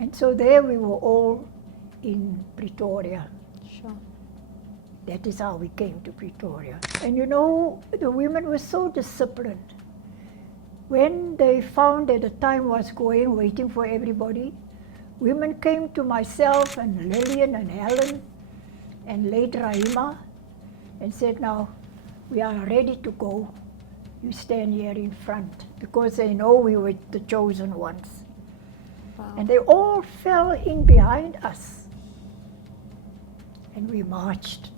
And so there we were all in Pretoria. Sure. That is how we came to Pretoria. And you know, the women were so disciplined. When they found that the time was going, waiting for everybody, women came to myself and Lillian and Helen and late Rahima and said, now, we are ready to go. You stand here in front, because they know we were the chosen ones. Wow. And they all fell in behind us. And we marched.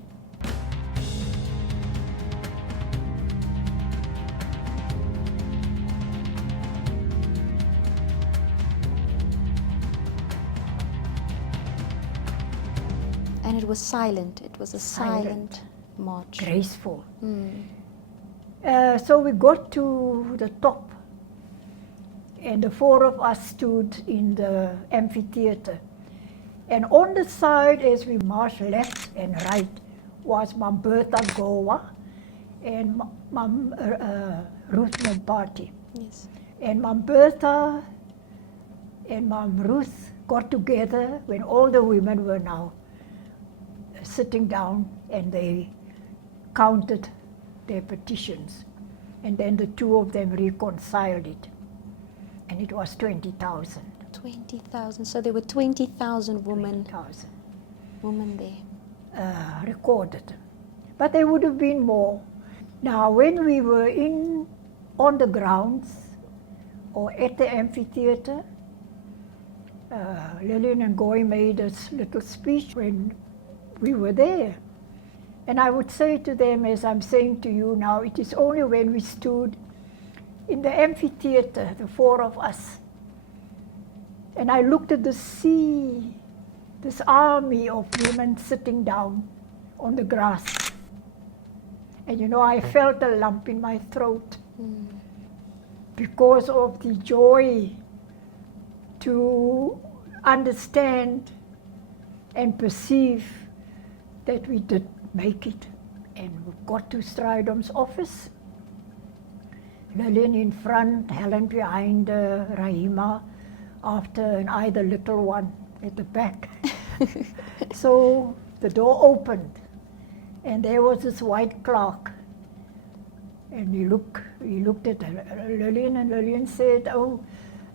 And it was silent. It was a silent march. Graceful. Mm. So we got to the top, and the four of us stood in the amphitheater. And on the side, as we marched left and right, was Mam Bertha Goa and Mam Ruth Mompati. Yes. And Mam Bertha and Mam Ruth got together when all the women were now sitting down, and they counted their petitions. And then the two of them reconciled it. And it was 20,000. 20,000. So there were 20,000 women 20,000 there. recorded. But there would have been more. Now, when we were on the grounds or at the amphitheater, Lillian and Goy made a little speech when we were there. And I would say to them, as I'm saying to you now, it is only when we stood in the amphitheater, the four of us, and I looked at the sea, this army of women sitting down on the grass. And you know, I felt a lump in my throat because of the joy to understand and perceive that we did make it. And we got to Strijdam's office. Lillian in front, Helen behind, Rahima after, and I the little one at the back. So the door opened, and there was this white clerk. And he looked at Lillian, and Lillian said, oh,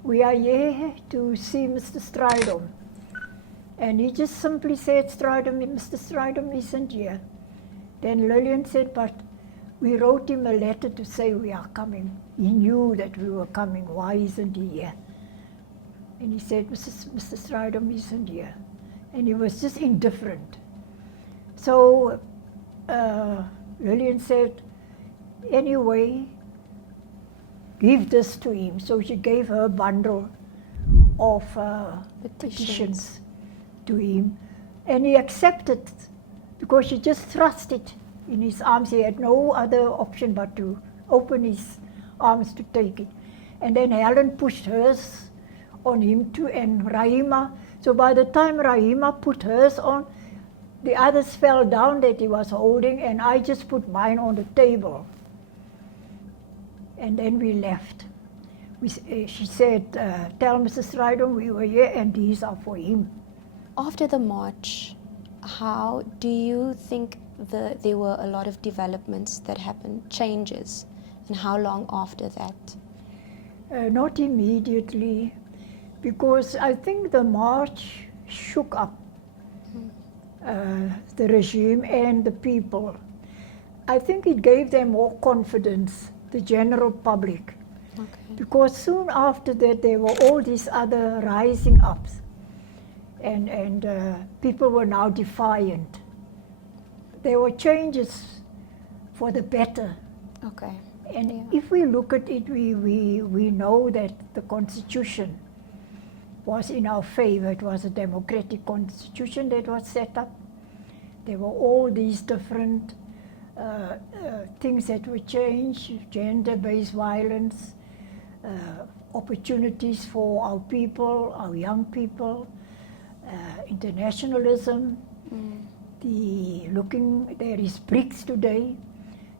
we are here to see Mr. Strijdam. And he just simply said, Mr. Strijdam isn't here. Then Lillian said, but we wrote him a letter to say we are coming. He knew that we were coming. Why isn't he here? And he said, Mr. Strijdam isn't here. And he was just indifferent. So Lillian said, anyway, give this to him. So she gave her a bundle of petitions to him. And he accepted, because she just thrust it in his arms. He had no other option but to open his arms to take it. And then Helen pushed hers on him too, and Rahima. So by the time Rahima put hers on, the others fell down that he was holding, and I just put mine on the table. And then we left. She said, tell Mr. Strijdam we were here and these are for him. After the march, how do you think there were a lot of developments that happened, changes, and how long after that? Not immediately, because I think the march shook up the regime and the people. I think it gave them more confidence, the general public, because soon after that there were all these other rising ups. And people were now defiant. There were changes for the better. Okay. And if we look at it, we know that the Constitution was in our favor. It was a democratic constitution that was set up. There were all these different things that were changed, gender-based violence, opportunities for our people, our young people, internationalism, there is BRICS today.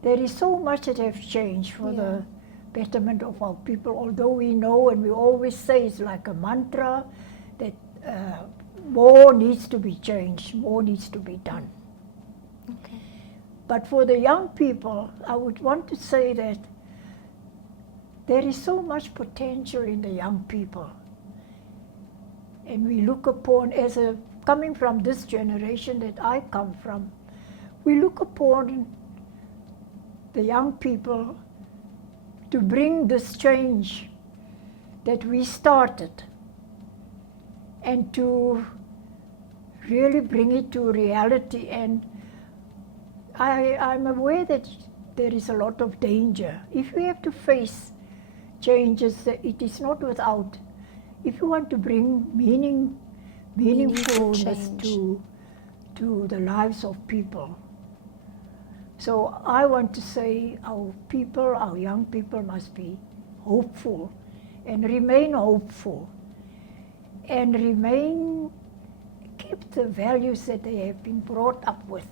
There is so much that have changed for the betterment of our people, although we know and we always say it's like a mantra that more needs to be changed, more needs to be done. Okay. But for the young people, I would want to say that there is so much potential in the young people. And we look upon, coming from this generation that I come from, we look upon the young people to bring this change that we started and to really bring it to reality. And I'm aware that there is a lot of danger. If we have to face changes, it is not without. If you want to bring meaningfulness to the lives of people. So I want to say our young people must be hopeful and remain hopeful and keep the values that they have been brought up with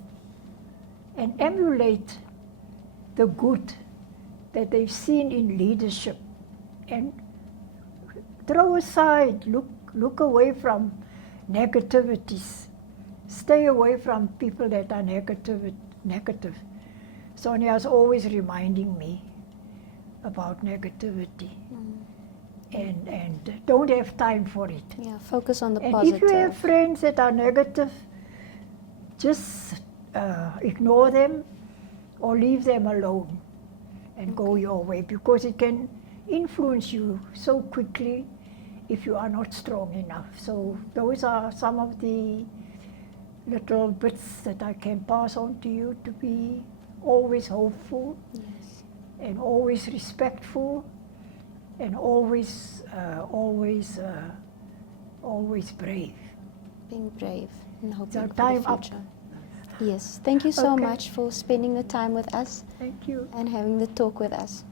and emulate the good that they've seen in leadership and throw aside, look away from negativities. Stay away from people that are negative. Sonia's always reminding me about negativity. And don't have time for it. Yeah, focus on the and positive. If you have friends that are negative, just ignore them or leave them alone and go your way, because it can influence you so quickly if you are not strong enough. So those are some of the little bits that I can pass on to you, to be always hopeful, Yes. and always respectful, and always brave. Being brave and hoping So for time the up. future. Yes, thank you so Okay. much for spending the time with us Thank you. and having the talk with us.